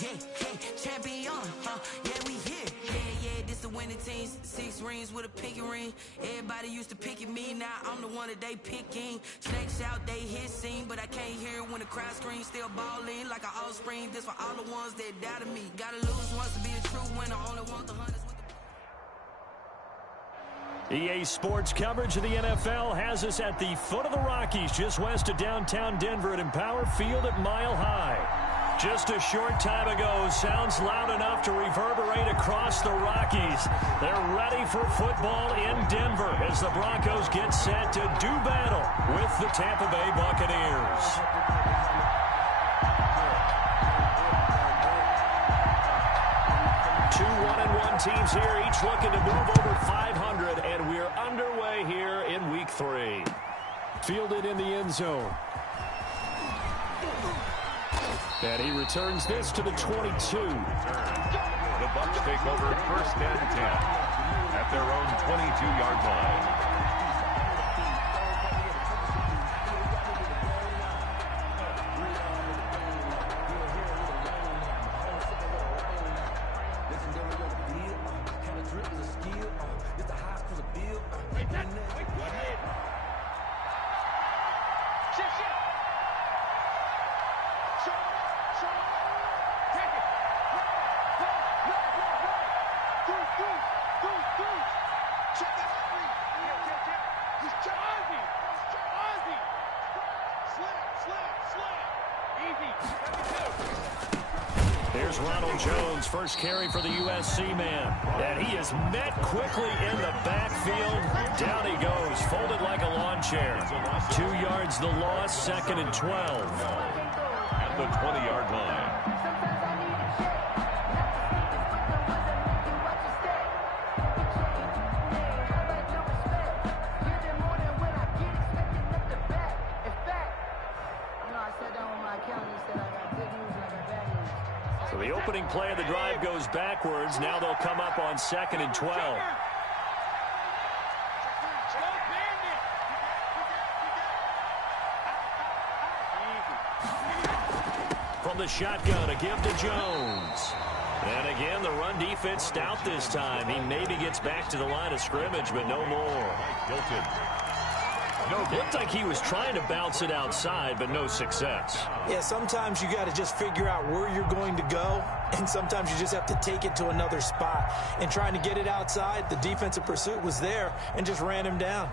Yeah, champion, yeah, we here. Yeah, this the winning team. 6 rings with a pinky ring. Everybody used to pick at me, now I'm the one that they picking. Snakes out, they hissing, but I can't hear when the crowd screams. Still balling like an offspring. This for all the ones that doubted me. Gotta lose once to be a true winner. Only want the hunters with the... EA Sports coverage of the NFL has us at the foot of the Rockies, just west of downtown Denver at Empower Field at Mile High. Just a short time ago, sounds loud enough to reverberate across the Rockies. They're ready for football in Denver as the Broncos get set to do battle with the Tampa Bay Buccaneers. Two 1-1 teams here, each looking to move over 500, and we're underway here in Week 3. Fielded in the end zone. And he returns this to the 22. The Bucs take over first and 10 at their own 22-yard line. Here's Ronald Jones, first carry for the USC man. And he is met quickly in the backfield. Down he goes, folded like a lawn chair. 2 yards the loss, 2nd and 12. At the 20-yard line. So the opening play of the drive goes backwards. Now they'll come up on 2nd and 12. From the shotgun, a give to Jones. And again, the run defense stout this time. He maybe gets back to the line of scrimmage, but no more. It looked like he was trying to bounce it outside, but no success. Yeah, sometimes you got to just figure out where you're going to go, and sometimes you just have to take it to another spot. And trying to get it outside, the defensive pursuit was there and just ran him down.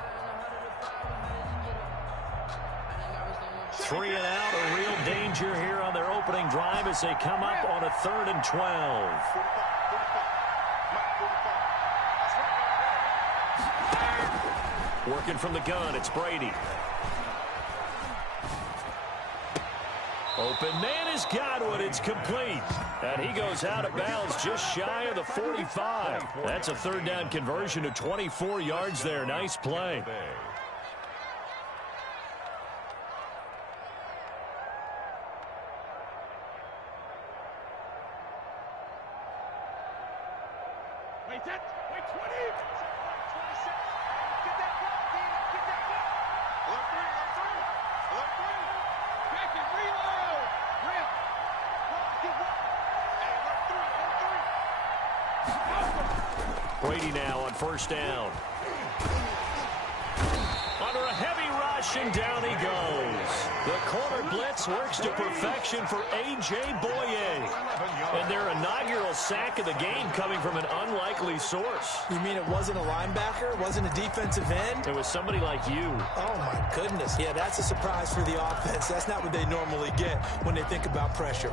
3 and out, a real danger here on their opening drive as they come up on a 3rd and 12. Working from the gun, it's Brady. Open man is Godwin, it's complete. And he goes out of bounds just shy of the 45. That's a 3rd down conversion of 24 yards there. Nice play. Wait, 20. Brady now on 1st down. Under a heavy rush, and down he goes. The corner blitz works to perfection for A.J. Boye. And their inaugural sack of the game coming from an unlikely source. You mean it wasn't a linebacker? It wasn't a defensive end? It was somebody like you. Oh, my goodness. Yeah, that's a surprise for the offense. That's not what they normally get when they think about pressure.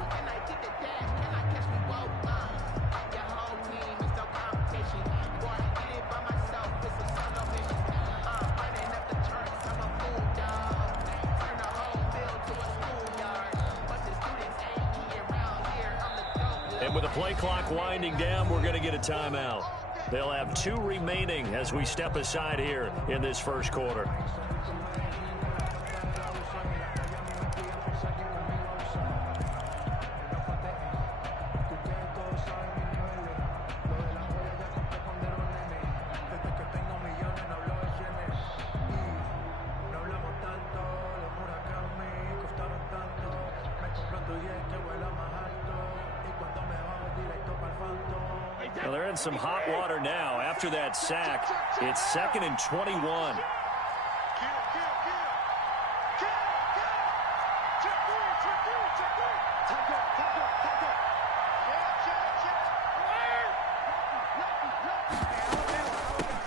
And with the play clock winding down, we're going to get a timeout. They'll have 2 remaining as we step aside here in this first quarter. Well, they're in some hot water now. After that sack, it's 2nd and 21.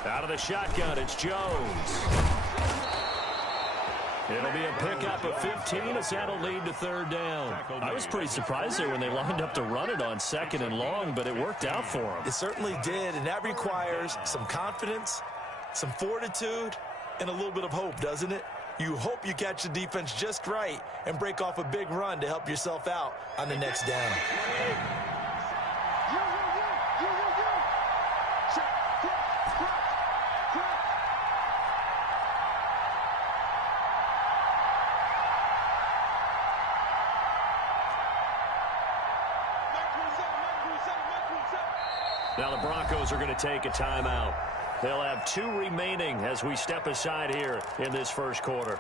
Out of the shotgun, it's Jones. It'll be a pickup of 15 as that'll lead to 3rd down. I was pretty surprised there when they lined up to run it on 2nd and long, but it worked out for them. It certainly did, and that requires some confidence, some fortitude, and a little bit of hope, doesn't it? You hope you catch the defense just right and break off a big run to help yourself out on the next down. Now the Broncos are going to take a timeout. They'll have 2 remaining as we step aside here in this first quarter.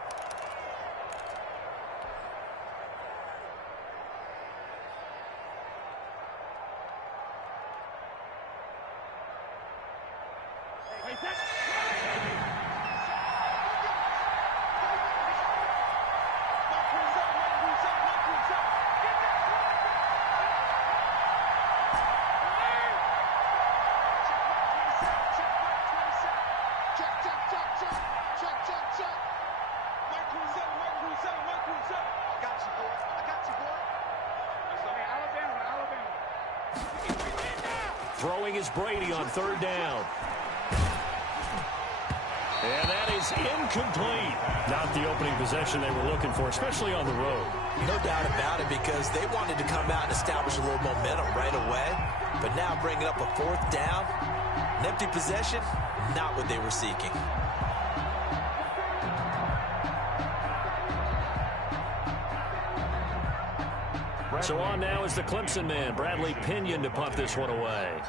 Throwing is Brady on 3rd down. And that is incomplete. Not the opening possession they were looking for, especially on the road. No doubt about it, because they wanted to come out and establish a little momentum right away. But now bringing up a 4th down, an empty possession, not what they were seeking. So on now is the Clemson man, Bradley Pinion, to punt this one away.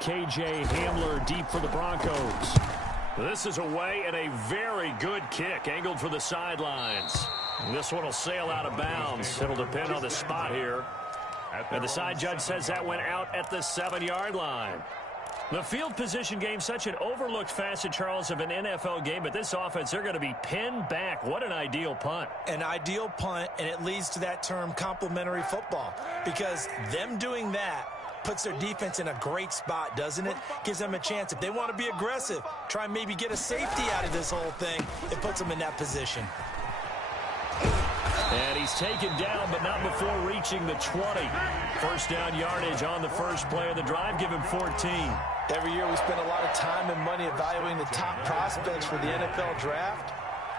KJ Hamler deep for the Broncos. This is away and a very good kick, angled for the sidelines. This one will sail out of bounds. It'll depend on the spot here. And the side judge says that went out at the 7-yard line. The field position game, such an overlooked facet, Charles, of an NFL game, but this offense, they're going to be pinned back. What an ideal punt. An ideal punt, and it leads to that term complementary football, because them doing that puts their defense in a great spot, doesn't it? Gives them a chance. If they want to be aggressive, try and maybe get a safety out of this whole thing, it puts them in that position. And he's taken down, but not before reaching the 20. First down yardage on the first play of the drive. Give him 14. Every year we spend a lot of time and money evaluating the top prospects for the NFL draft.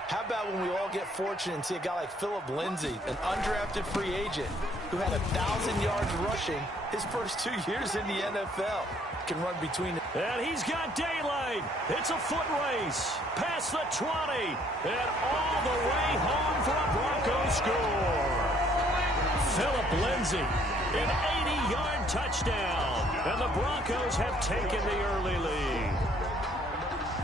How about when we all get fortunate and see a guy like Philip Lindsay, an undrafted free agent who had 1,000 yards rushing his first 2 years in the NFL. Can run between. And he's got daylight. It's a foot race. Past the 20. And all the way home for a Broncos score. Philip Lindsay, an 80-yard touchdown. And the Broncos have taken the early lead.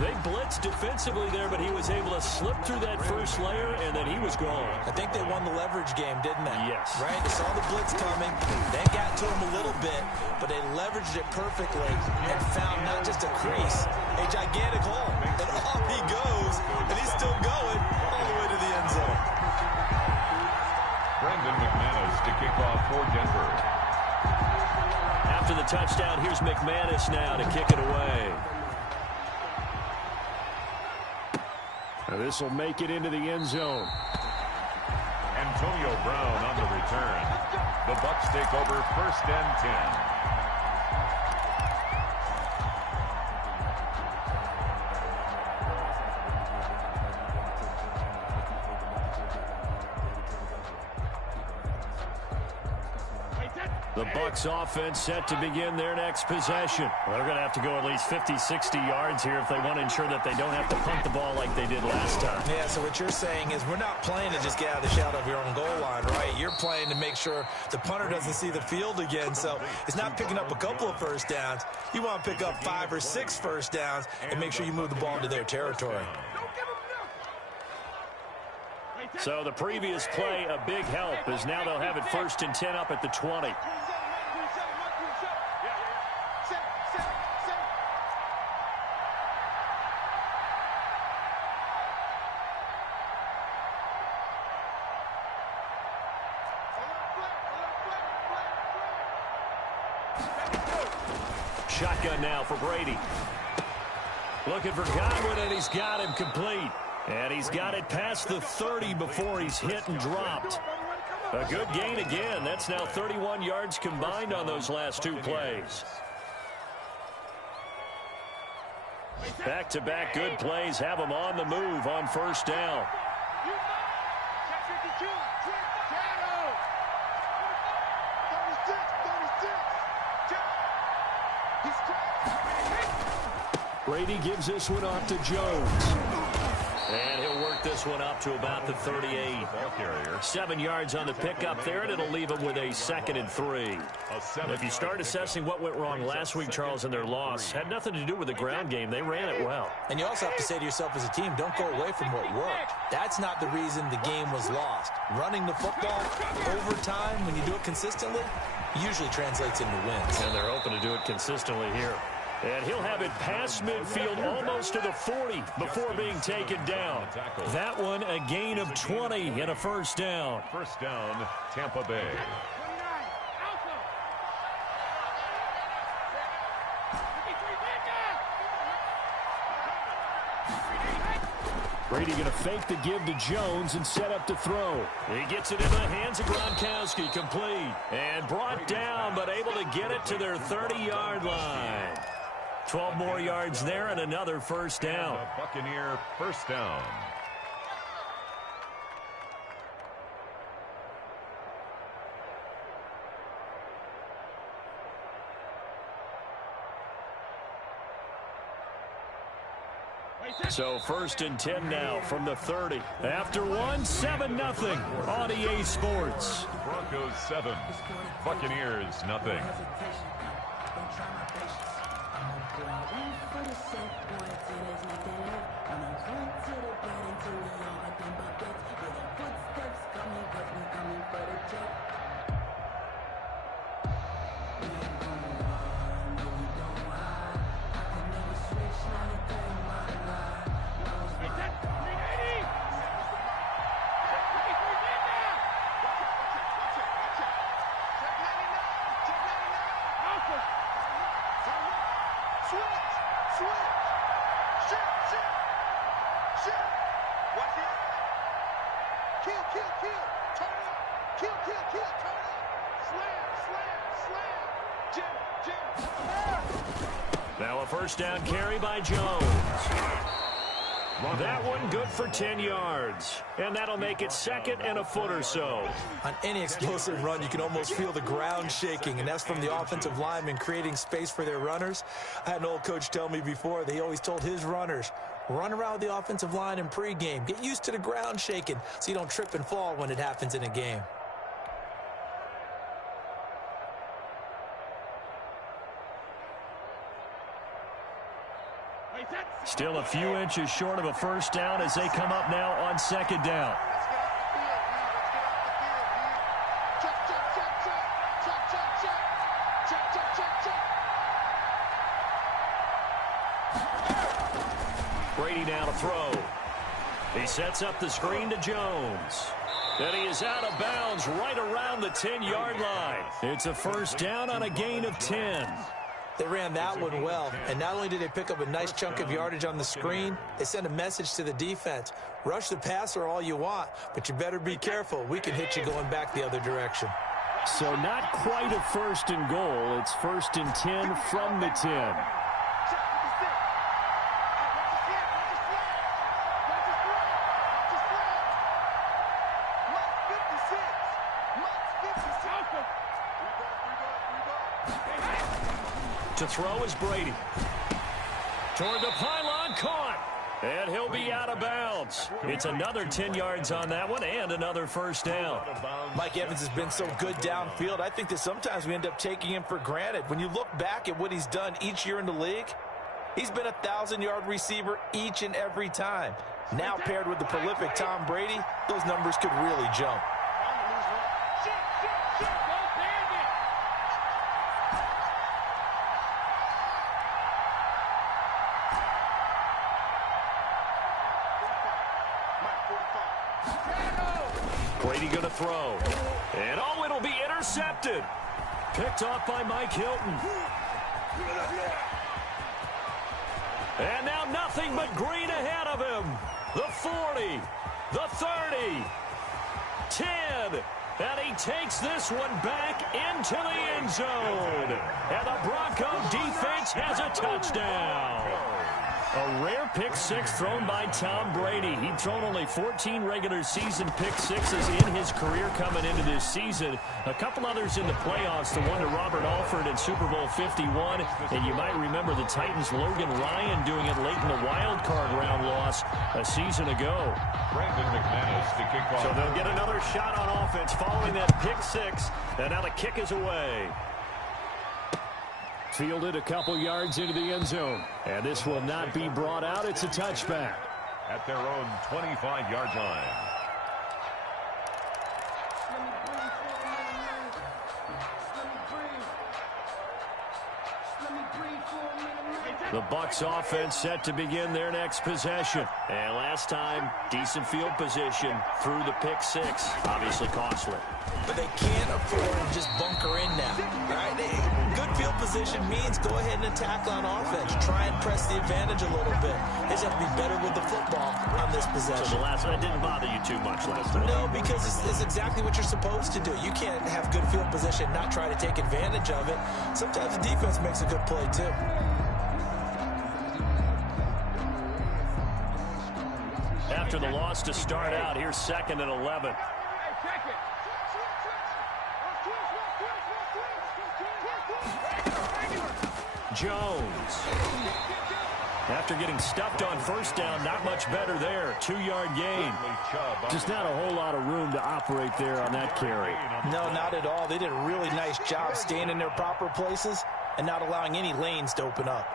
They blitzed defensively there, but he was able to slip through that first layer, and then he was gone. I think they won the leverage game, didn't they? Yes. Right? They saw the blitz coming. They got to him a little bit, but they leveraged it perfectly and found not just a crease, a gigantic hole. And off he goes, and he's still going all the way to the end zone. Brendan McManus to kick off for Denver. After the touchdown, here's McManus now to kick it away. This will make it into the end zone. Antonio Brown on the return. The Bucs take over 1st and 10. The Bucs offense set to begin their next possession. Well, they're going to have to go at least 50, 60 yards here if they want to ensure that they don't have to punt the ball like they did last time. Yeah, so what you're saying is we're not playing to just get out of the shadow of your own goal line, right? You're playing to make sure the punter doesn't see the field again. So it's not picking up a couple of first downs. You want to pick up 5 or 6 first downs and make sure you move the ball into their territory. So the previous play, a big help, as now they'll have it 1st and 10 up at the 20. Shotgun now for Brady. Looking for Godwin, and he's got him complete. And he's got it past the 30 before he's hit and dropped. A good gain again. That's now 31 yards combined on those last two plays. Back-to-back good plays have him on the move on first down. Brady gives this one off to Jones. And he'll work this one up to about the 38. 7 yards on the pickup there, and it'll leave him with a 2nd and 3. If you start assessing what went wrong last week, Charles, in their loss, had nothing to do with the ground game. They ran it well. And you also have to say to yourself as a team, don't go away from what worked. That's not the reason the game was lost. Running the football over time, when you do it consistently, usually translates into wins. And they're hoping to do it consistently here. And he'll have it past midfield almost to the 40 before being taken down. That one a gain of 20 and a first down. First down, Tampa Bay. Brady going to fake the give to Jones and set up to throw. He gets it in the hands of Gronkowski, complete. And brought down, but able to get it to their 30-yard line. 12 more yards there and another first down. A Buccaneer first down. So 1st and 10 now from the 30. After one, 7-0 on EA Sports. Broncos 7, Buccaneers nothing. Now a first down carry by Jones. That one good for 10 yards. And that'll make it 2nd and a foot or so. On any explosive run, you can almost feel the ground shaking, and that's from the offensive linemen creating space for their runners. I had an old coach tell me before that he always told his runners, run around the offensive line in pregame. Get used to the ground shaking so you don't trip and fall when it happens in a game. Still a few inches short of a first down as they come up now on 2nd down. Brady now to throw. He sets up the screen to Jones. And he is out of bounds right around the 10-yard line. It's a first down on a gain of 10. They ran that one well, and not only did they pick up a nice chunk of yardage on the screen, they sent a message to the defense. Rush the passer all you want, but you better be careful. We can hit you going back the other direction. So not quite a 1st and goal. It's 1st and 10 from the 10. To throw is Brady. Toward the pylon, caught. And he'll be out of bounds. It's another 10 yards on that one and another first down. Mike Evans has been so good downfield. I think that sometimes we end up taking him for granted. When you look back at what he's done each year in the league, he's been a 1,000-yard receiver each and every time. Now paired with the prolific Tom Brady, those numbers could really jump. Brady going to throw. And, oh, it'll be intercepted. Picked off by Mike Hilton. And now nothing but green ahead of him. The 40, the 30, 10. And he takes this one back into the end zone. And the Bronco defense has a touchdown. A rare pick six thrown by Tom Brady. He'd thrown only 14 regular season pick sixes in his career coming into this season. A couple others in the playoffs, the one to Robert Alford in Super Bowl 51. And you might remember the Titans' Logan Ryan doing it late in the wild card round loss a season ago. Brandon McManus to kick off. So they'll get another shot on offense following that pick six. And now the kick is away. Fielded a couple yards into the end zone. And this will not be brought out. It's a touchback. At their own 25-yard line. The Bucs offense set to begin their next possession. And last time, decent field position through the pick six. Obviously costly. But they can't afford to just bunker in now. All right? Good field position means go ahead and attack on offense. Try and press the advantage a little bit. They just have to be better with the football on this possession. So the last one didn't bother you too much last time? No, because it's exactly what you're supposed to do. You can't have good field position and not try to take advantage of it. Sometimes the defense makes a good play, too. After the loss to start out, here's 2nd and 11. Jones. After getting stuffed on first down, not much better there. 2-yard gain. Just not a whole lot of room to operate there on that carry. No, not at all. They did a really nice job staying in their proper places and not allowing any lanes to open up.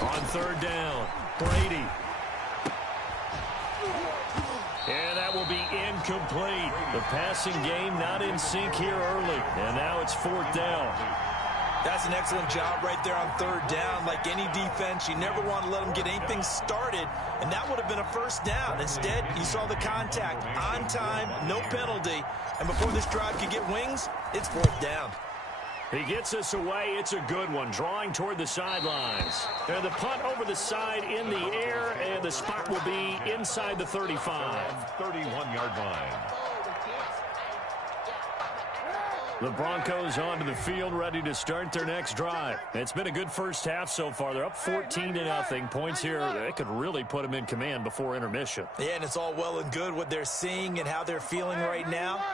On 3rd down, Brady. And that will be incomplete. The passing game not in sync here early. And now it's 4th down. That's an excellent job right there on 3rd down. Like any defense, you never want to let them get anything started. And that would have been a 1st down. Instead, you saw the contact on time, no penalty. And before this drive could get wings, it's 4th down. He gets us away. It's a good one. Drawing toward the sidelines. And the punt over the side in the air. And the spot will be inside the 35. 31-yard line. The Broncos onto the field, ready to start their next drive. It's been a good first half so far. They're up 14-0. Points here, they could really put them in command before intermission. Yeah, and it's all well and good what they're seeing and how they're feeling right now.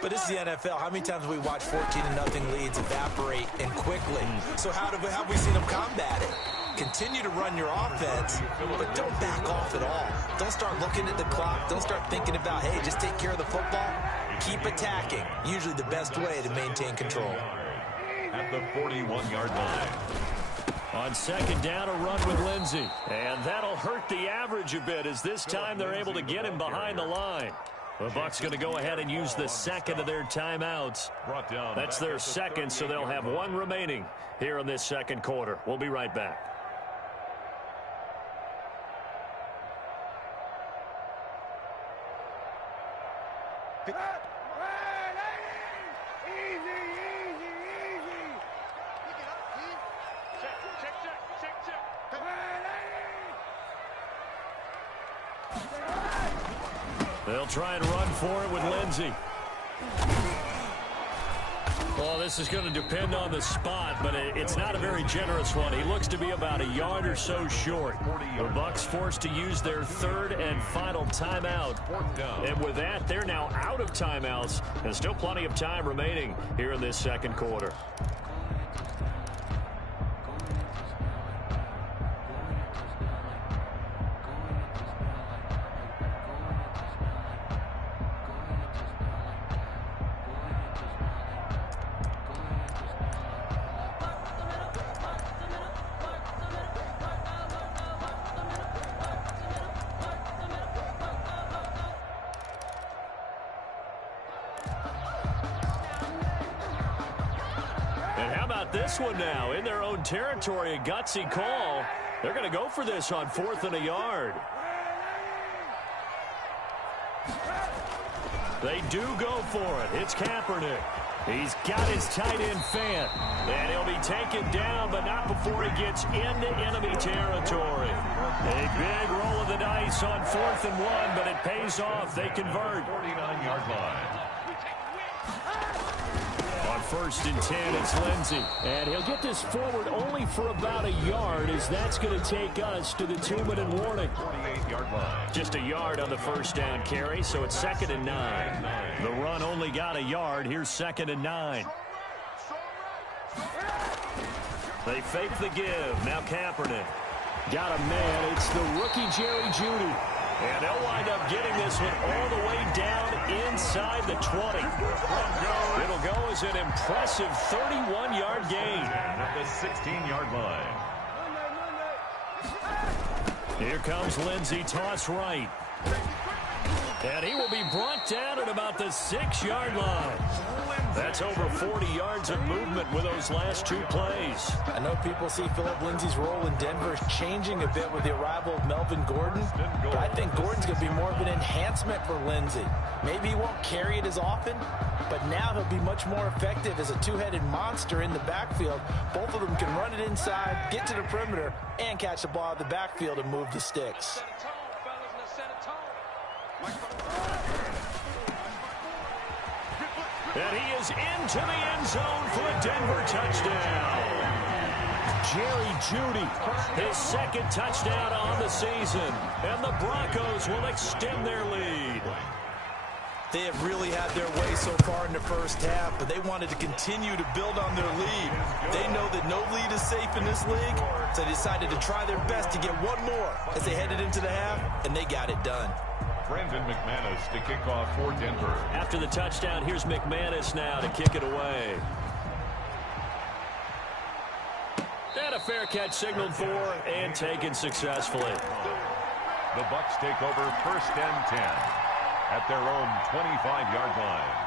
But this is the NFL. How many times have we watched 14-0 leads evaporate and quickly? So how have we seen them combat it? Continue to run your offense, but don't back off at all. Don't start looking at the clock. Don't start thinking about, hey, just take care of the football. Keep attacking. Usually the best way to maintain control. At the 41-yard line. On 2nd down, a run with Lindsey. And that'll hurt the average a bit as this time they're able to get him behind the line. The Bucs going to go ahead and use the 2nd of their timeouts. That's their 2nd, so they'll have 1 remaining here in this 2nd quarter. We'll be right back. They'll try and run for it with Lindsey. Well, this is going to depend on the spot, but it's not a very generous one. He looks to be about a yard or so short. The Bucs forced to use their 3rd and final timeout. And with that, they're now out of timeouts. And still plenty of time remaining here in this 2nd quarter. And how about this one now? In their own territory, a gutsy call. They're going to go for this on 4th and a yard. They do go for it. It's Kaepernick. He's got his tight end fan. And he'll be taken down, but not before he gets into enemy territory. A big roll of the dice on 4th and 1, but it pays off. They convert. 49-yard line. On 1st and 10, it's Lindsey. And he'll get this forward only for about a yard, as that's going to take us to the 2-minute warning. 48-yard line. Just a yard on the first down carry, so it's 2nd and 9. The run only got a yard. Here's 2nd and 9. They fake the give. Now Kaepernick. Got a man. It's the rookie Jerry Jeudy. And they'll wind up getting this one all the way down inside the 20. It'll go as an impressive 31-yard gain. At the 16-yard line. Here comes Lindsey, toss right. And he will be brought down at about the 6-yard line. That's over 40 yards of movement with those last 2 plays. I know people see Philip Lindsay's role in Denver changing a bit with the arrival of Melvin Gordon, but I think Gordon's going to be more of an enhancement for Lindsay. Maybe he won't carry it as often, but now he'll be much more effective as a two-headed monster in the backfield. Both of them can run it inside, get to the perimeter, and catch the ball out of the backfield and move the sticks. And he is into the end zone for a Denver touchdown. Jerry Jeudy, his 2nd touchdown on the season. And the Broncos will extend their lead. They have really had their way so far in the first half, but they wanted to continue to build on their lead. They know that no lead is safe in this league, so they decided to try their best to get one more as they headed into the half, and they got it done. Brandon McManus to kick off for Denver. After the touchdown, here's McManus now to kick it away. And a fair catch signaled for and taken successfully. The Bucs take over 1st and 10 at their own 25-yard line.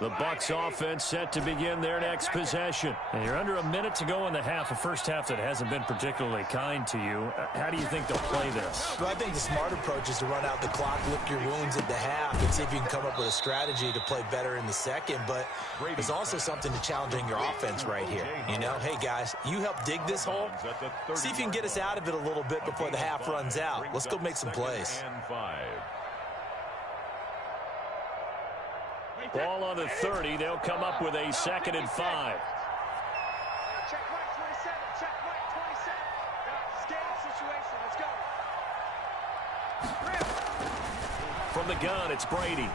The Bucs offense set to begin their next possession. And you're under a minute to go in the half, a first half that hasn't been particularly kind to you. How do you think they'll play this? Well, I think the smart approach is to run out the clock, lick your wounds at the half, and see if you can come up with a strategy to play better in the second. But there's also something to challenging your offense right here. You know, hey, guys, you help dig this hole. See if you can get us out of it a little bit before the half runs out. Let's go make some plays. Ball on the 30. They'll come up with a 2nd and 5. Check right 27. Check right 27. Scanning situation. Let's go. From the gun, it's Brady.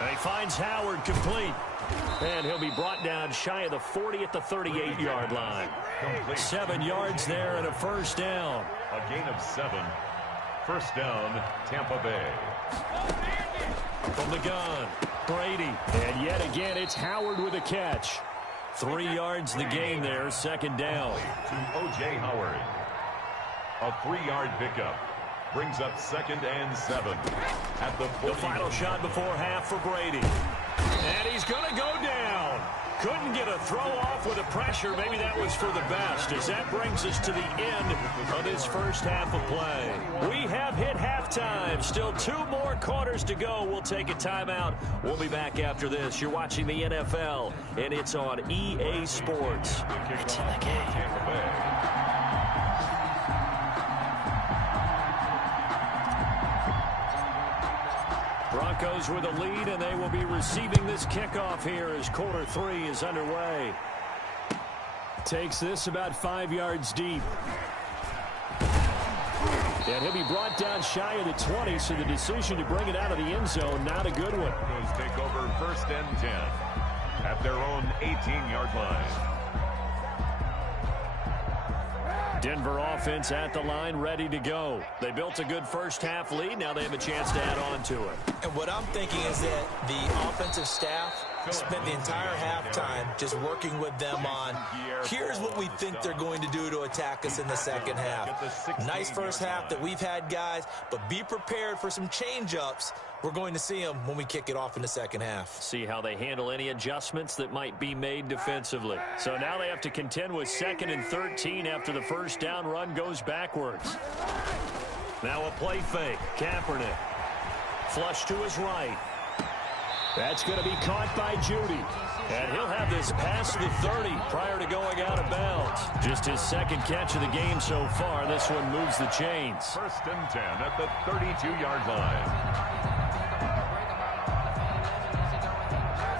And he finds Howard complete. And he'll be brought down shy of the 40 at the 38-yard line. 7 yards there and a first down. A gain of 7. First down, Tampa Bay. From the gun, Brady. And yet again, it's Howard with a catch. 3 yards the gain there, 2nd down. To O.J. Howard. A 3-yard pickup. Brings up 2nd and 7. At the final shot before half for Brady. And he's going to go down. Couldn't get a throw off with the pressure. Maybe that was for the best, as that brings us to the end of this first half of play. We have hit halftime. Still 2 more quarters to go. We'll take a timeout. We'll be back after this. You're watching the NFL, and it's on EA Sports. It's in the game. Broncos with a lead, and they will be receiving this kickoff here as quarter 3 is underway. Takes this about 5 yards deep. And he'll be brought down shy of the 20, so the decision to bring it out of the end zone, not a good one. Broncos take over 1st and 10 at their own 18-yard line. Denver offense at the line, ready to go. They built a good first half lead. Now they have a chance to add on to it. And what I'm thinking is that the offensive staff spent the entire halftime just working with them on, here's what we think they're going to do to attack us in the second half. Nice first half that we've had, guys, but be prepared for some change-ups. We're going to see them when we kick it off in the second half. See how they handle any adjustments that might be made defensively. So now they have to contend with 2nd and 13 after the first down run goes backwards. Now a play fake. Kaepernick. Flush to his right. That's going to be caught by Judy. And he'll have this past the 30 prior to going out of bounds. Just his 2nd catch of the game so far. This one moves the chains. 1st and 10 at the 32-yard line.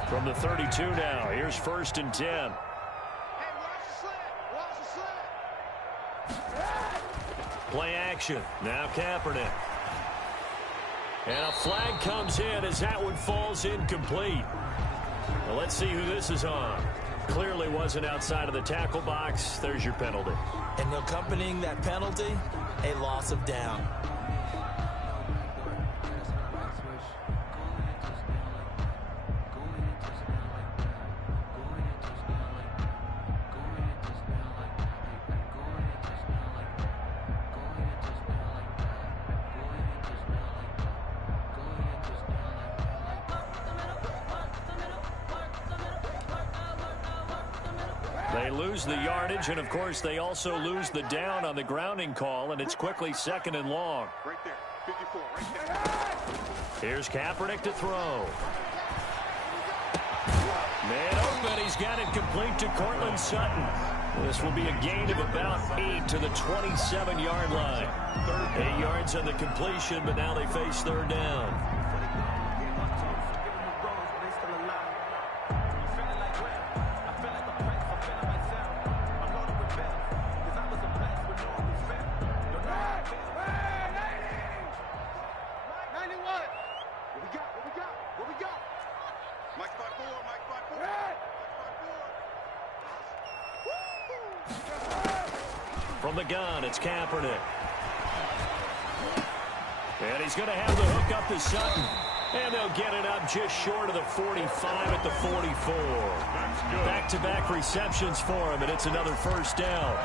From the 32 now, here's 1st and 10. Hey, watch the slant. Watch the slant. Play action. Now Kaepernick. And a flag comes in as that one falls incomplete. Well, let's see who this is on. Clearly wasn't outside of the tackle box. There's your penalty. And accompanying that penalty, a loss of down. They lose the yardage, and of course they also lose the down on the grounding call, and it's quickly 2nd and long. Right there. 54, right there. Here's Kaepernick to throw. Man open, he's got it complete to Cortland Sutton. This will be a gain of about 8 to the 27-yard line. 8 yards on the completion, but now they face 3rd down. From the gun, it's Kaepernick. And he's going to have the hook up to Sutton. And they'll get it up just short of the 45 at the 44. Back-to-back receptions for him, and it's another 1st down.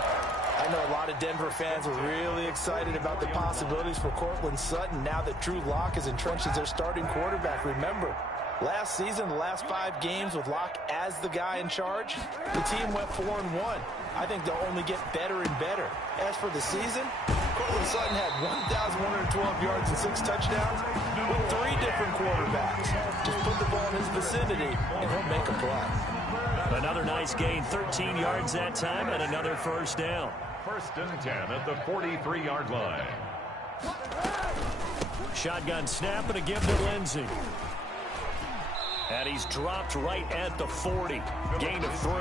I know a lot of Denver fans are really excited about the possibilities for Cortland Sutton now that Drew Lock is entrenched as their starting quarterback. Remember, last season, the last 5 games with Lock as the guy in charge, the team went 4-1. I think they'll only get better and better. As for the season, Cortland Sutton had 1,112 yards and 6 touchdowns with 3 different quarterbacks. Just put the ball in his vicinity, and he'll make a play. Another nice gain, 13 yards that time, and another 1st down. 1st and 10 at the 43-yard line. Shotgun snap and a give to Lindsey. And he's dropped right at the 40. Gain of 3.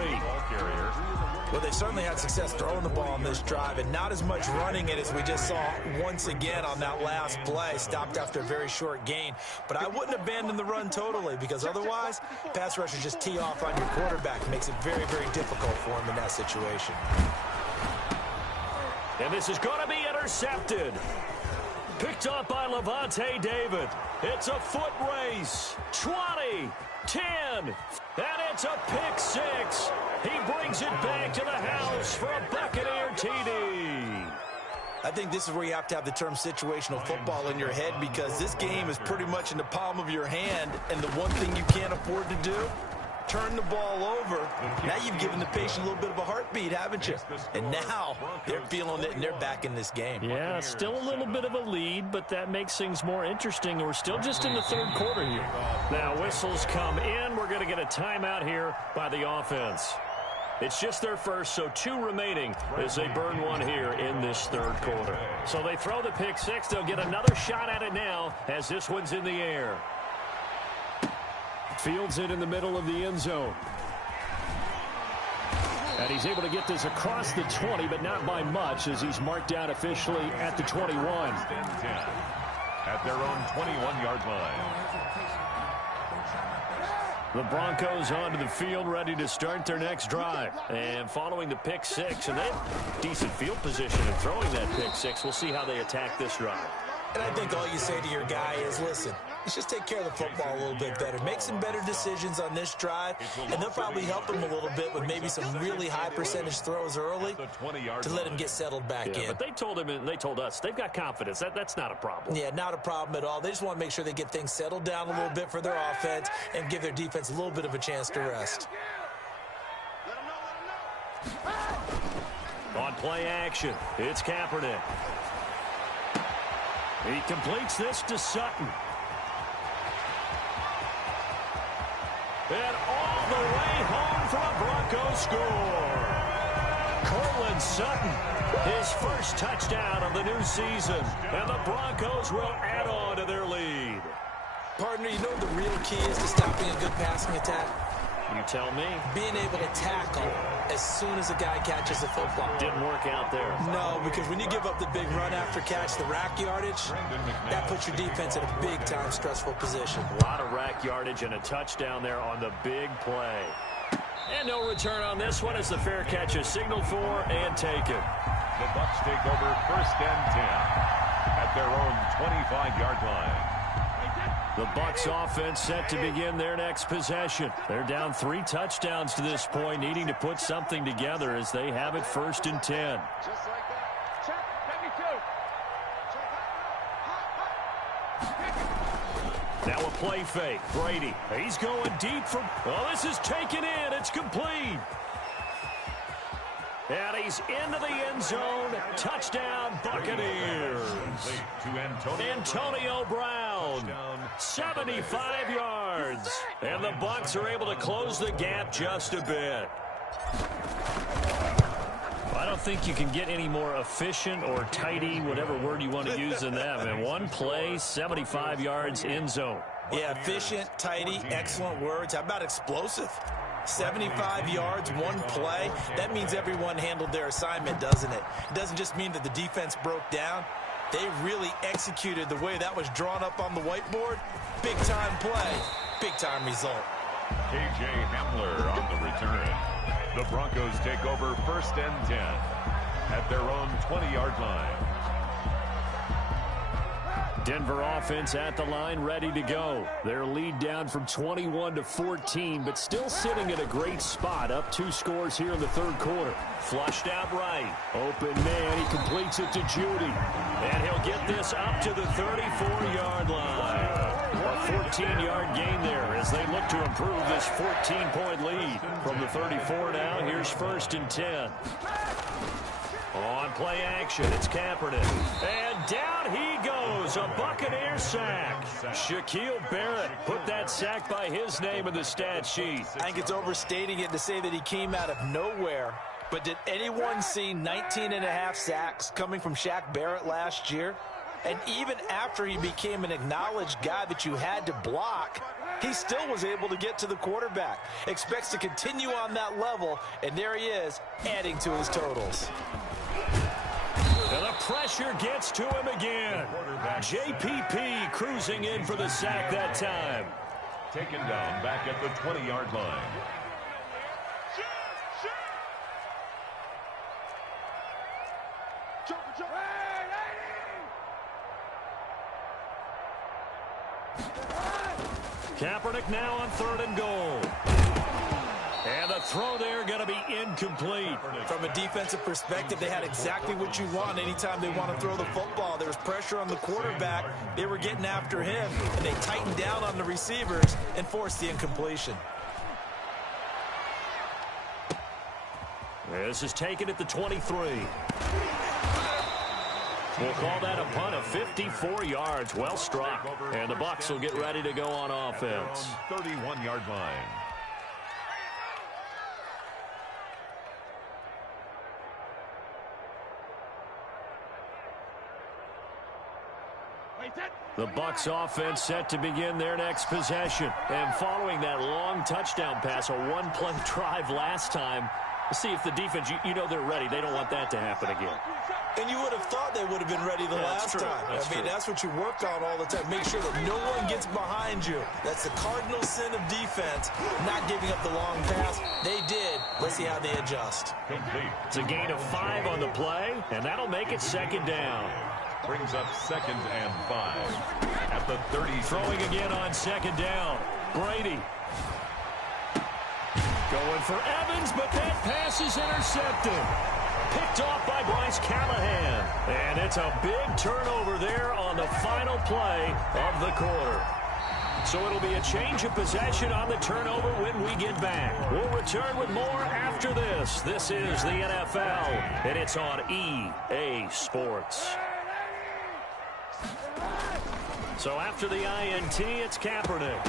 Well, they certainly had success throwing the ball on this drive, and not as much running it as we just saw once again on that last play. Stopped after a very short gain. But I wouldn't abandon the run totally, because otherwise, pass rushers just tee off on your quarterback. Makes it very, very difficult for him in that situation. And this is going to be intercepted. Picked up by Levante David. It's a foot race. 20, 10, and it's a pick 6. He brings it back to the house for a Buccaneer TD. I think this is where you have to have the term situational football in your head, because this game is pretty much in the palm of your hand, and the one thing you can't afford to do, turn the ball over. Now you've given the patient a little bit of a heartbeat, haven't you? And now they're feeling it, and they're back in this game. Yeah, still a little bit of a lead, but that makes things more interesting. We're still just in the 3rd quarter here. Now whistles come in. We're going to get a timeout here by the offense. It's just their first, so 2 remaining as they burn one here in this 3rd quarter. So they throw the pick 6. They'll get another shot at it now as this one's in the air. Fields it in the middle of the end zone. And he's able to get this across the 20, but not by much, as he's marked out officially at the 21. At their own 21-yard line. The Broncos onto the field, ready to start their next drive. And following the pick 6, and they have decent field position in throwing that pick 6. We'll see how they attack this drive. And I think all you say to your guy is, listen, let's just take care of the football a little bit better. Make some better decisions on this drive, and they'll probably help them a little bit with maybe some really high percentage throws early to let him get settled back in. But they told him and they told us they've got confidence. That's not a problem. Yeah, not a problem at all. They just want to make sure they get things settled down a little bit for their offense and give their defense a little bit of a chance to rest. On play action, it's Kaepernick. He completes this to Sutton. And all the way home for a Broncos score. Cortland Sutton, his first touchdown of the new season. And the Broncos will add on to their lead. Partner, you know what the real key is to stopping a good passing attack? You tell me. Being able to tackle as soon as a guy catches the football. Didn't work out there. No, because when you give up the big run after catch, the rack yardage, that puts your defense in a big-time stressful position. A lot of rack yardage and a touchdown there on the big play. And no return on this one as the fair catch is signaled for and taken. The Bucs take over 1st and 10 at their own 25-yard line. The Bucs offense set to begin their next possession. They're down 3 touchdowns to this point, needing to put something together as they have it 1st and 10. Just like that. Check. Let me Now a play fake. Brady. He's going deep from... Oh, this is taken in. It's complete. And he's into the end zone. Touchdown, Buccaneers. Antonio Brown, 75 yards. And the Bucs are able to close the gap just a bit. I don't think you can get any more efficient or tidy, whatever word you want to use in them. In one play, 75 yards, end zone. Yeah, efficient, tidy, excellent words. How about explosive? 75 yards, one play. That means everyone handled their assignment, doesn't it? It doesn't just mean that the defense broke down. They really executed the way that was drawn up on the whiteboard. Big-time play, big-time result. K.J. Hamler on the return. The Broncos take over 1st and 10 at their own 20-yard line. Denver offense at the line, ready to go. Their lead down from 21 to 14, but still sitting at a great spot, up 2 scores here in the 3rd quarter. Flushed out right. Open man, he completes it to Judy. And he'll get this up to the 34-yard line. A 14-yard gain there as they look to improve this 14-point lead. From the 34 now, here's 1st and 10. On play action, it's Kaepernick. And down he goes, a Buccaneer sack. Shaquille Barrett put that sack by his name in the stat sheet. I think it's overstating it to say that he came out of nowhere. But did anyone see 19.5 sacks coming from Shaq Barrett last year? And even after he became an acknowledged guy that you had to block, he still was able to get to the quarterback. Expects to continue on that level, and there he is, adding to his totals. And the pressure gets to him again. JPP cruising in for the sack that time. Taken down back at the 20-yard line. Kaepernick now on 3rd and goal. And the throw there going to be incomplete. From a defensive perspective, they had exactly what you want anytime they want to throw the football. There was pressure on the quarterback. They were getting after him, and they tightened down on the receivers and forced the incompletion. This is taken at the 23. We'll call that a punt of 54 yards. Well struck. And the Bucs will get ready to go on offense. 31-yard line. The Bucs offense set to begin their next possession. And following that long touchdown pass, a one-play drive last time, see if the defense, you know they're ready. They don't want that to happen again. And you would have thought they would have been ready the last time. That's what you work on all the time. Make sure that no one gets behind you. That's the cardinal sin of defense, not giving up the long pass. They did. Let's see how they adjust. It's a gain of 5 on the play, and that'll make it 2nd down. Brings up 2nd and 5 at the 30. Throwing again on 2nd down. Brady. Going for Evans, but that pass is intercepted. Picked off by Bryce Callahan. And it's a big turnover there on the final play of the quarter. So it'll be a change of possession on the turnover when we get back. We'll return with more after this. This is the NFL, and it's on EA Sports. So after the INT, it's Kaepernick.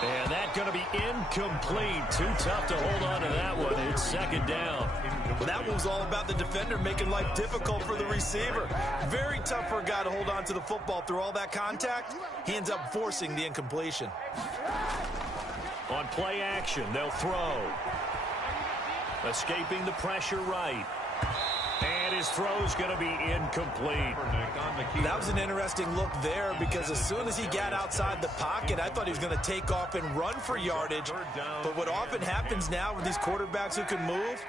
And that's going to be incomplete. Too tough to hold on to that one. It's 2nd down. Well, that one was all about the defender making life difficult for the receiver. Very tough for a guy to hold on to the football through all that contact. He ends up forcing the incompletion. On play action, they'll throw. Escaping the pressure right. And his throw's going to be incomplete. That was an interesting look there because as soon as he got outside the pocket, I thought he was going to take off and run for yardage. But what often happens now with these quarterbacks who can move,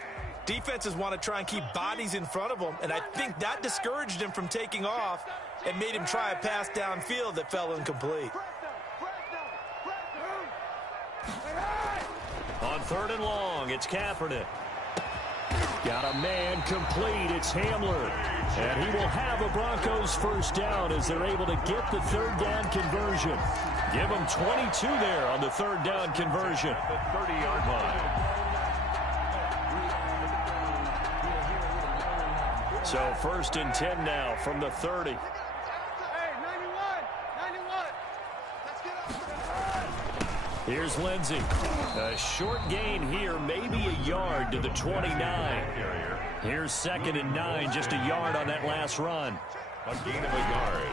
defenses want to try and keep bodies in front of them, and I think that discouraged him from taking off and made him try a pass downfield that fell incomplete. On 3rd and long, it's Kaepernick. Got a man complete. It's Hamler. And he will have a Broncos 1st down as they're able to get the 3rd down conversion. Give them 22 there on the 3rd down conversion. The 30-yard line. So 1st and 10 now from the 30. Hey, 91. Let's get up. Here's Lindsey. A short gain here, maybe a yard to the 29. Here's 2nd and 9, just a yard on that last run. A gain of a yard.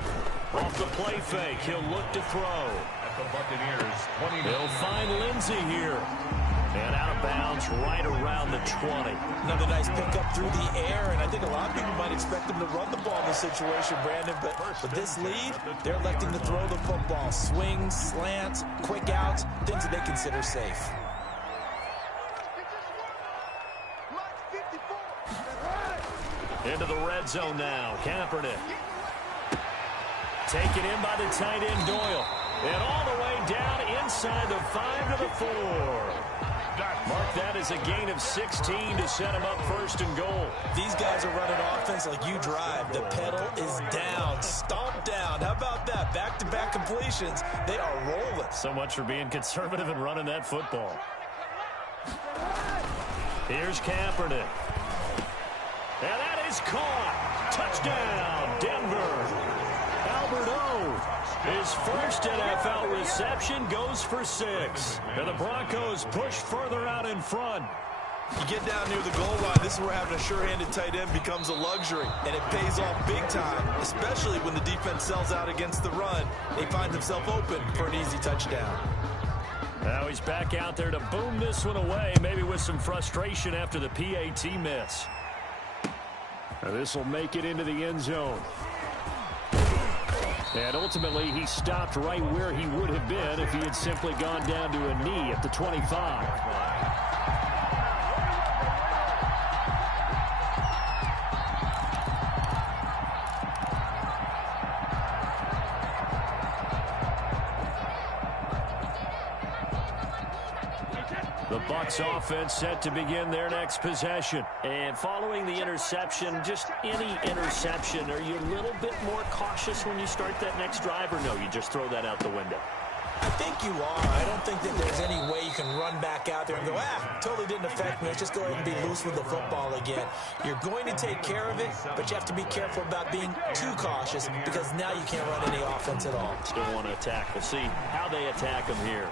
Off the play fake, he'll look to throw. At the Buccaneers, 29. He'll find Lindsey here. And out of bounds right around the 20. Another nice pickup through the air, and I think a lot of people might expect them to run the ball in this situation, Brandon, but with this lead, they're electing to throw the football. Swings, slants, quick outs, things that they consider safe. Into the red zone now. Kaepernick. Taken in by the tight end Doyle. And all the way down inside the 5 to the 4. Mark that as a gain of 16 to set him up 1st and goal. These guys are running offense like you drive. The pedal is down, stomp down. How about that? Back-to-back completions. They are rolling. So much for being conservative and running that football. Here's Kaepernick. And that is caught. Touchdown, Denver. Albert O. His first NFL reception goes for 6. And the Broncos push further out in front. You get down near the goal line, this is where having a sure-handed tight end becomes a luxury, and it pays off big time, especially when the defense sells out against the run. He finds himself open for an easy touchdown. Now he's back out there to boom this one away, maybe with some frustration after the PAT miss. Now this will make it into the end zone. And ultimately, he stopped right where he would have been if he had simply gone down to a knee at the 25. The Bucs offense set to begin their next possession. And following the interception, just any interception, are you a little bit more cautious when you start that next drive, or no, you just throw that out the window? I think you are. I don't think that there's any way you can run back out there and go, totally didn't affect me. Let's just go ahead and be loose with the football again. You're going to take care of it, but you have to be careful about being too cautious because now you can't run any offense at all. Still want to attack. We'll see how they attack him here.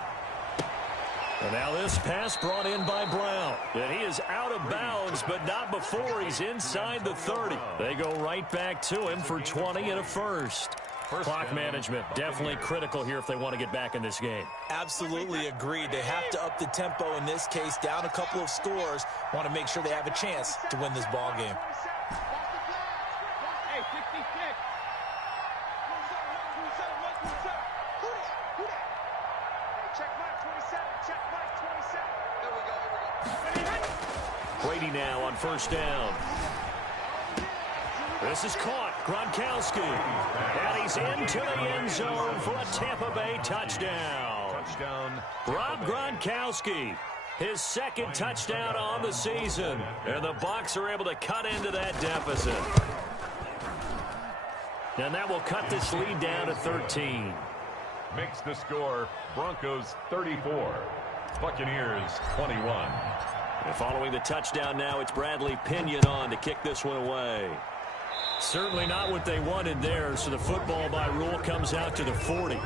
And now this pass brought in by Brown. And he is out of bounds, but not before he's inside the 30. They go right back to him for 20 and a first. Clock management, definitely critical here if they want to get back in this game. Absolutely agreed. They have to up the tempo in this case, down a couple of scores. Want to make sure they have a chance to win this ball game. Hey, 66. Check mark 27. Check mark 27. There we go. Brady now on 1st down. This is caught. Gronkowski. And he's into the end zone for a Tampa Bay touchdown. Rob Gronkowski, his second touchdown on the season. And the Bucs are able to cut into that deficit. And that will cut this lead down to 13. Makes the score Broncos 34, Buccaneers 21. And following the touchdown now, it's Bradley Pinion on to kick this one away. Certainly not what they wanted there, so the football by rule comes out to the 40.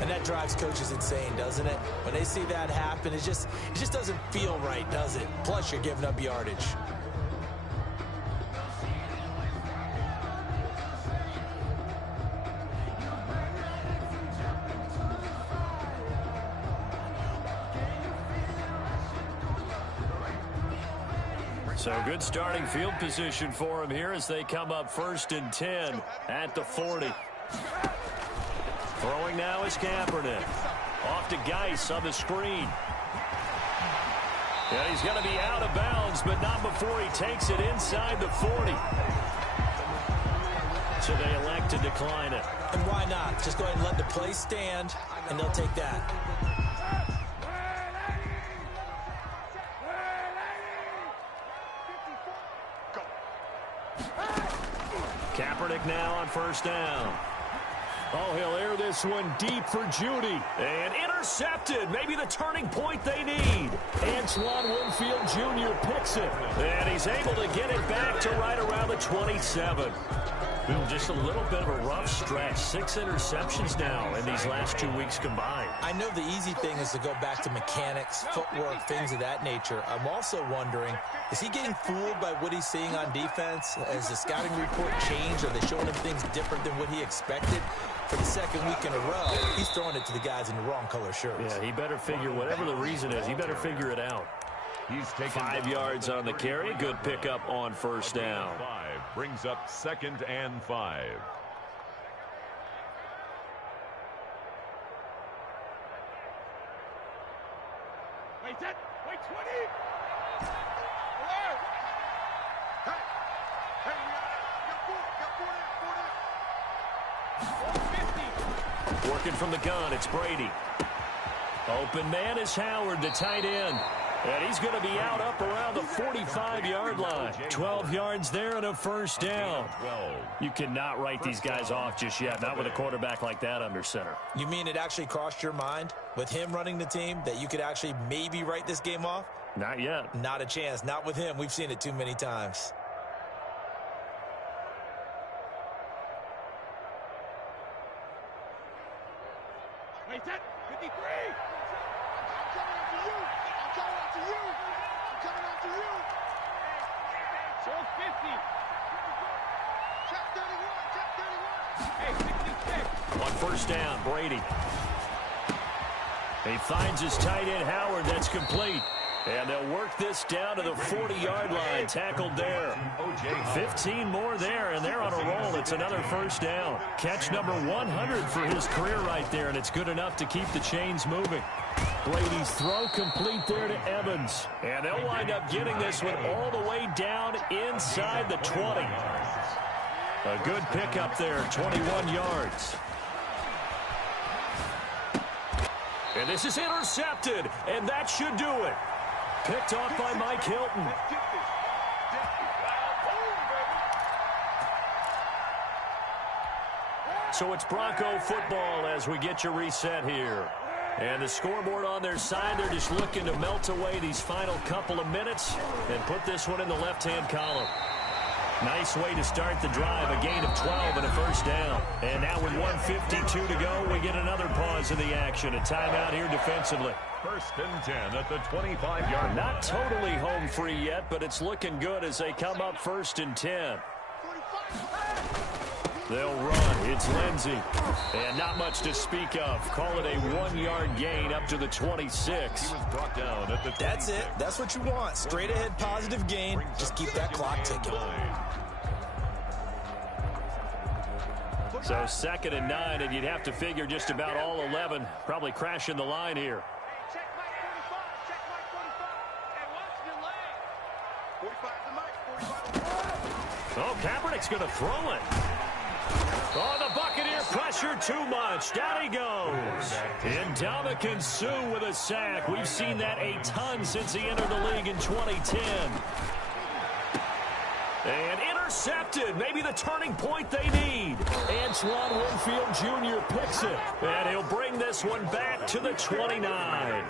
And that drives coaches insane, doesn't it? When they see that happen, it just doesn't feel right, does it? Plus, you're giving up yardage. So good starting field position for him here as they come up 1st and 10 at the 40. Throwing now is Kaepernick. Off to Geis on the screen. And he's going to be out of bounds, but not before he takes it inside the 40. So they elect to decline it. And why not? Just go ahead and let the play stand, and they'll take that. Kaepernick now on 1st down. Oh, he'll air this one deep for Judy. And intercepted. Maybe the turning point they need. Antoine Winfield Jr. picks it. And he's able to get it back to right around the 27. Just a little bit of a rough stretch. 6 interceptions now in these last 2 weeks combined. I know the easy thing is to go back to mechanics, footwork, things of that nature. I'm also wondering, is he getting fooled by what he's seeing on defense? Has the scouting report changed? Are they showing him things different than what he expected? For the 2nd week in a row, he's throwing it to the guys in the wrong color shirts. Yeah, he better figure, whatever the reason is, he better figure it out. He's taken 5 yards on the carry. Good pickup on 1st down. 5 brings up 2nd and 5. Wait, 10. Wait, 20. Alert. Hey, we got 4 Working from the gun, it's Brady. Open man is Howard, the tight end. And he's going to be out up around the 45-yard line. 12 yards there and a 1st down. You cannot write these guys off just yet, not with a quarterback like that under center. You mean it actually crossed your mind with him running the team that you could actually maybe write this game off? Not yet. Not a chance. Not with him. We've seen it too many times. Wait, 10. 53. I'm coming after you. I'm coming after you. I'm coming after you. So 50. Check 31. Check 31. Hey, 66. On 1st down, Brady. He finds his tight end, Howard. That's complete. And they'll work this down to the 40-yard line. Tackled there. 15 more there, and they're on a roll. It's another 1st down. Catch number 100 for his career right there, and it's good enough to keep the chains moving. Brady's throw complete there to Evans. And they'll wind up getting this one all the way down inside the 20. A good pickup there, 21 yards. And this is intercepted, and that should do it. Picked off by Mike Hilton. So it's Bronco football as we get you reset here. And the scoreboard on their side, they're just looking to melt away these final couple of minutes and put this one in the left-hand column. Nice way to start the drive, a gain of 12 and a 1st down. And now with 1:52 to go, we get another pause in the action. A timeout here defensively. 1st and 10 at the 25-yard line. Not totally home free yet, but it's looking good as they come up 1st and 10. They'll run. It's Lindsey. And not much to speak of. Call it a 1-yard gain up to the 26. He was brought down at the 26. That's it. That's what you want. Straight ahead positive gain. Just keep that clock ticking. So 2nd and 9, and you'd have to figure just about all 11 probably crashing the line here. Check Mike 45. Check Mike 45. And watch your leg. 45 to Mike. 45. Oh, Kaepernick's going to throw it. Oh, the Buccaneer pressure too much. Down he goes. Ndamukong Suh with a sack. We've seen that a ton since he entered the league in 2010. And intercepted. Maybe the turning point they need. Antoine Winfield Jr. picks it. And he'll bring this one back to the 29.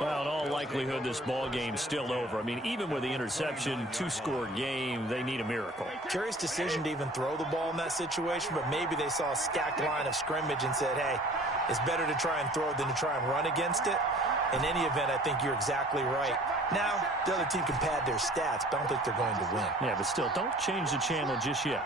Well, in all likelihood, this ball game's still over. I mean, even with the interception, two-score game, they need a miracle. Curious decision to even throw the ball in that situation, but maybe they saw a stacked line of scrimmage and said, hey, it's better to try and throw than to try and run against it. In any event, I think you're exactly right. Now, the other team can pad their stats, but I don't think they're going to win. Yeah, but still, don't change the channel just yet.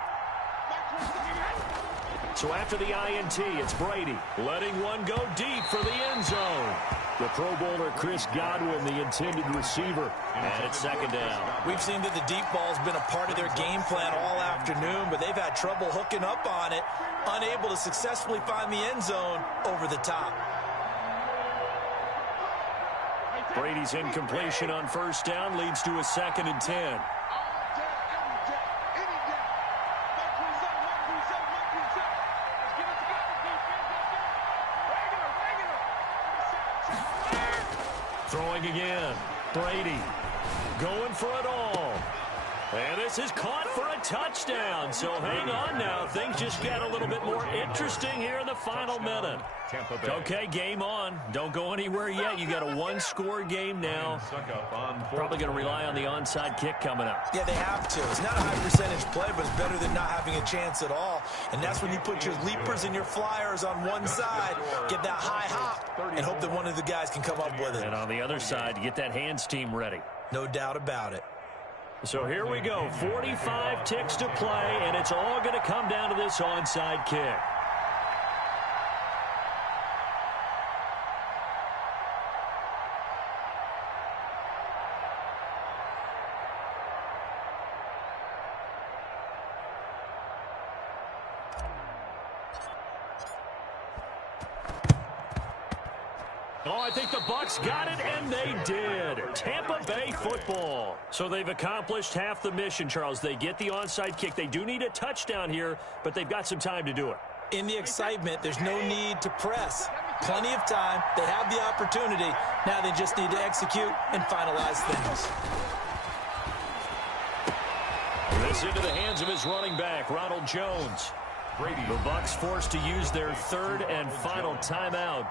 So after the INT, it's Brady letting one go deep for the end zone. The Pro Bowler Chris Godwin, the intended receiver, and it's second down. We've seen that the deep ball's been a part of their game plan all afternoon, but they've had trouble hooking up on it, unable to successfully find the end zone over the top. Brady's incompletion on first down leads to a 2nd and 10. Throwing again. Brady going for it all. And this is caught for a touchdown. So hang on now. Things just got a little bit more interesting here in the final minute. Okay, game on. Don't go anywhere yet. You got a one-score game now. Probably going to rely on the onside kick coming up. Yeah, they have to. It's not a high percentage play, but it's better than not having a chance at all. And that's when you put your leapers and your flyers on one side, get that high hop, and hope that one of the guys can come up with it. And on the other side, get that hands team ready. No doubt about it. So here we go. 45 ticks to play, and it's all going to come down to this onside kick. Oh, I think the Bucs got it, and they did. Tampa Bay football. So they've accomplished half the mission, Charles. They get the onside kick. They do need a touchdown here, but they've got some time to do it. In the excitement, there's no need to press. Plenty of time. They have the opportunity. Now they just need to execute and finalize things. This into the hands of his running back, Ronald Jones. The Bucs forced to use their 3rd and final timeout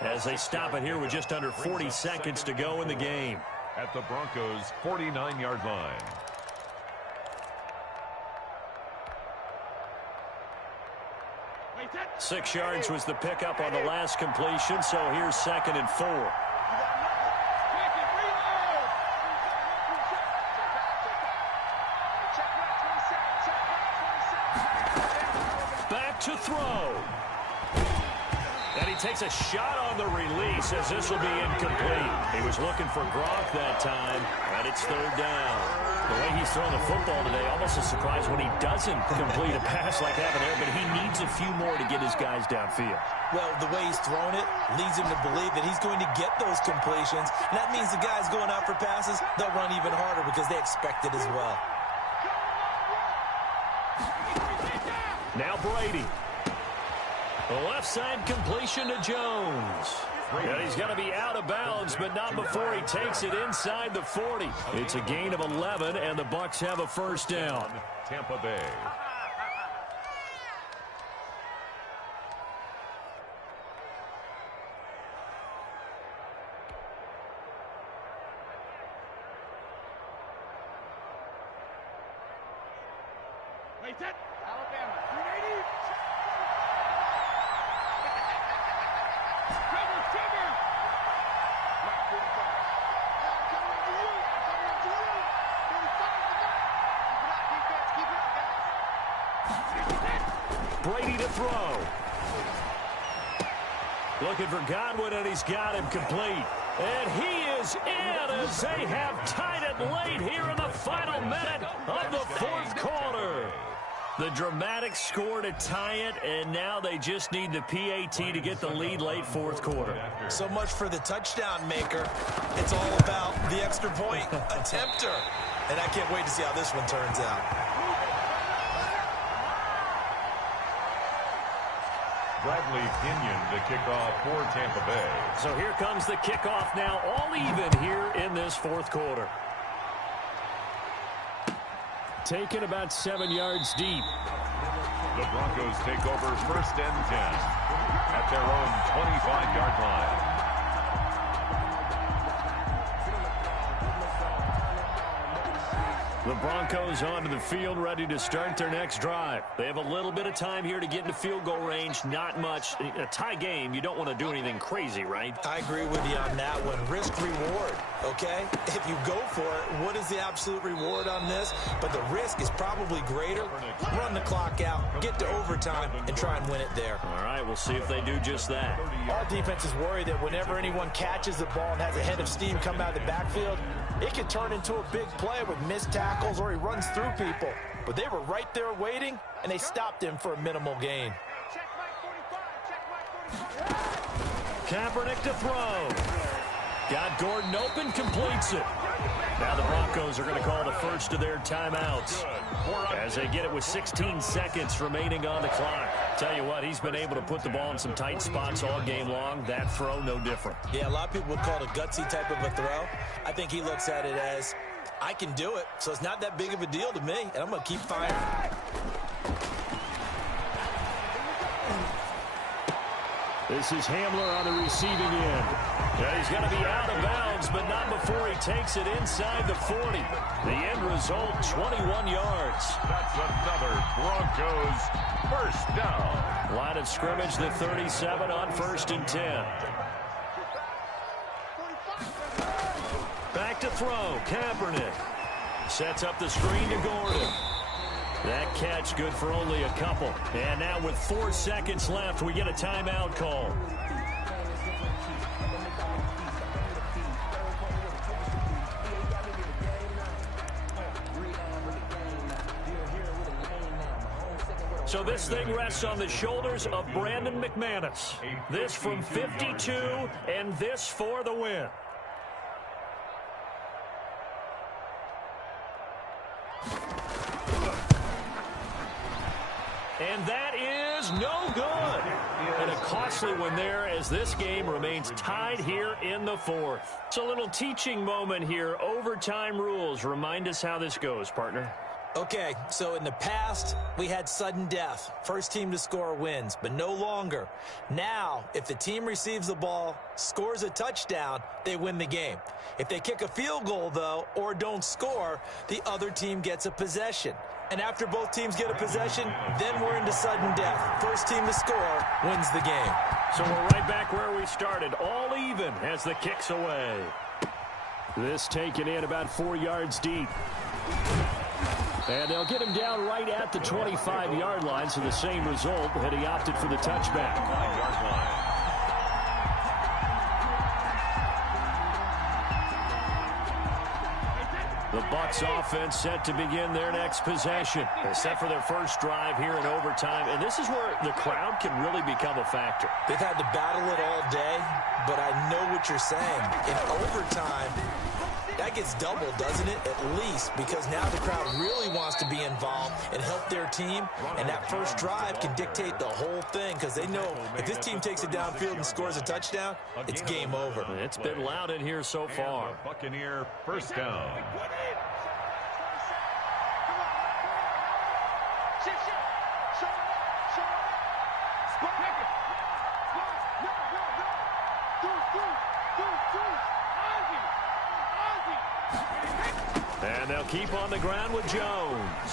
as they stop it here with just under 40 seconds to go in the game. At the Broncos' 49-yard line. Six yards was the pickup on the last completion, so here's 2nd and 4. Back to throw. And he takes a shot on the release as this will be incomplete. He was looking for Gronk that time, and it's 3rd down. The way he's throwing the football today, almost a surprise when he doesn't complete a pass like that there, but he needs a few more to get his guys downfield. Well, the way he's thrown it leads him to believe that he's going to get those completions, and that means the guys going out for passes, they'll run even harder because they expect it as well. Now Brady. The left side completion to Jones. And he's going to be out of bounds, but not before he takes it inside the 40. It's a gain of 11, and the Bucs have a first down. Tampa Bay. Wait, that Alabama 380. Brady to throw. Looking for Godwin, and he's got him complete. And he is in as they have tied it late here in the final minute of the 4th quarter. The dramatic score to tie it, and now they just need the PAT to get the lead late 4th quarter. So much for the touchdown maker. It's all about the extra point attempter. And I can't wait to see how this one turns out. Bradley Pinion to kick off for Tampa Bay. So here comes the kickoff now, all even here in this fourth quarter. Taken about 7 yards deep. The Broncos take over 1st and 10 at their own 25-yard line. The Broncos onto the field, ready to start their next drive. They have a little bit of time here to get into field goal range, not much. In a tie game, you don't want to do anything crazy, right? I agree with you on that one. Risk-reward, okay? If you go for it, what is the absolute reward on this? But the risk is probably greater. Run the clock out, get to overtime, and try and win it there. All right, we'll see if they do just that. Our defense is worried that whenever anyone catches the ball and has a head of steam come out of the backfield, it can turn into a big play with missed tackles or he runs through people. But they were right there waiting, and they stopped him for a minimal gain. Kaepernick to throw. Got Gordon open, completes it. Now the Broncos are going to call the first of their timeouts as they get it with 16 seconds remaining on the clock. Tell you what, he's been able to put the ball in some tight spots all game long. That throw, no different. Yeah, a lot of people would call it a gutsy type of a throw. I think he looks at it as, I can do it, so it's not that big of a deal to me, and I'm going to keep firing. This is Hamler on the receiving end. Yeah, he's going to be out of bounds, but not before he takes it inside the 40. The end result, 21 yards. That's another Broncos first down. Line of scrimmage, the 37 on 1st and 10. Back to throw, Kaepernick. Sets up the screen to Gordon. That catch good for only a couple. And now with 4 seconds left, we get a timeout call. So this thing rests on the shoulders of Brandon McManus. This from 52, and this for the win. And that is no good. And a costly one there as this game remains tied here in the fourth. It's a little teaching moment here. Overtime rules. Remind us how this goes, partner. Okay, so in the past, we had sudden death. First team to score wins, but no longer. Now, if the team receives the ball, scores a touchdown, they win the game. If they kick a field goal, though, or don't score, the other team gets a possession. And after both teams get a possession, then we're into sudden death. First team to score wins the game. So we're right back where we started, all even as the kick's away. This taken in about 4 yards deep. And they'll get him down right at the 25-yard line, so the same result, and he opted for the touchback. 5-yard line. The Bucs offense set to begin their next possession. They're set for their first drive here in overtime, and this is where the crowd can really become a factor. They've had to battle it all day, but I know what you're saying. In overtime, that gets doubled, doesn't it? At least, because now the crowd really wants to be involved and help their team, and that first drive can dictate the whole thing because they know if this team takes it downfield and scores a touchdown, it's game over. It's been loud in here so far. Buccaneer first down. And they'll keep on the ground with Jones.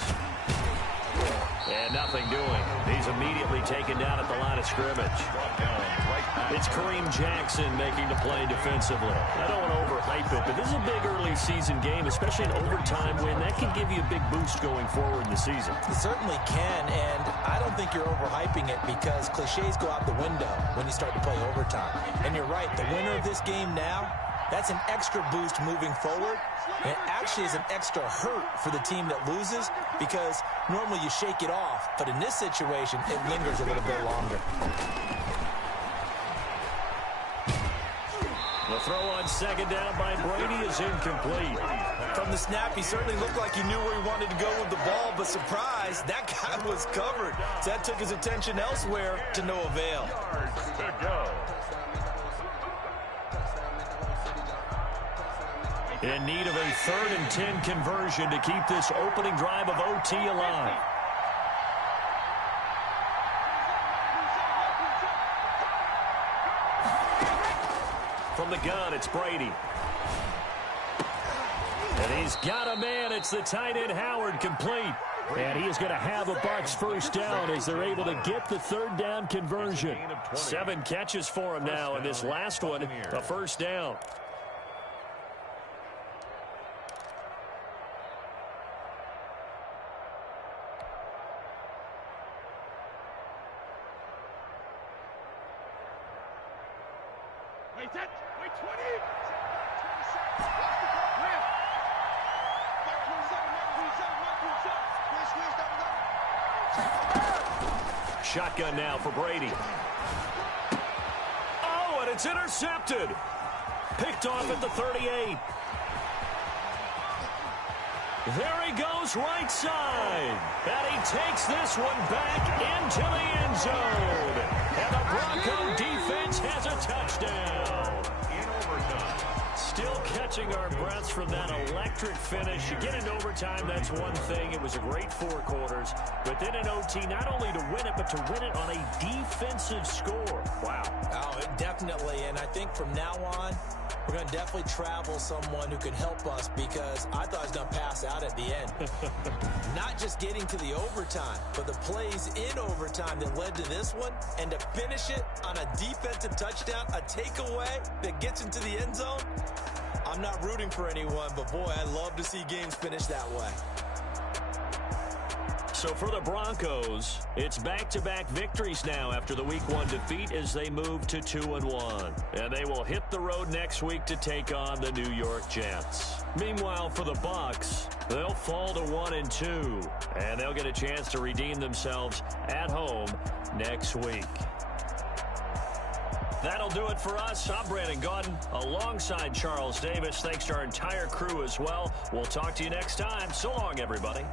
And nothing doing. He's immediately taken down at the line of scrimmage. It's Kareem Jackson making the play defensively. I don't want to overhype it, but this is a big early season game, especially an overtime win. That can give you a big boost going forward in the season. It certainly can, and I don't think you're overhyping it because cliches go out the window when you start to play overtime. And you're right, the winner of this game now, that's an extra boost moving forward. And it actually is an extra hurt for the team that loses because normally you shake it off. But in this situation, it lingers a little bit longer. The throw on second down by Brady is incomplete. From the snap, he certainly looked like he knew where he wanted to go with the ball, but surprise, that guy was covered. So that took his attention elsewhere to no avail. Yards to go. In need of a 3rd and 10 conversion to keep this opening drive of OT alive. From the gun, it's Brady. And he's got a man. It's the tight end, Howard, complete. And he is going to have a Bucs first down as they're able to get the 3rd down conversion. 7 catches for him now, and this last one, a first down. Wait 10, wait 20. Shotgun now for Brady. Oh, and it's intercepted. Picked off at the 38. There he goes right side. And he takes this one back into the end zone. And the Bronco defense has a touchdown. In overtime. Still catching our breaths from that electric finish. You get into overtime, that's one thing. It was a great 4 quarters. But then in OT, not only to win it, but to win it on a defensive score. Wow. Oh, definitely. And I think from now on, we're going to definitely travel someone who can help us, because I thought I was going to pass out at the end. Not just getting to the overtime, but the plays in overtime that led to this one, and to finish it on a defensive touchdown, a takeaway that gets into the end zone. I'm not rooting for anyone, but boy, I love to see games finish that way. So for the Broncos, it's back-to-back victories now after the Week 1 defeat as they move to 2-1. And they will hit the road next week to take on the New York Jets. Meanwhile, for the Bucs, they'll fall to 1-2. And they'll get a chance to redeem themselves at home next week. That'll do it for us. I'm Brandon Gaudin alongside Charles Davis. Thanks to our entire crew as well. We'll talk to you next time. So long, everybody.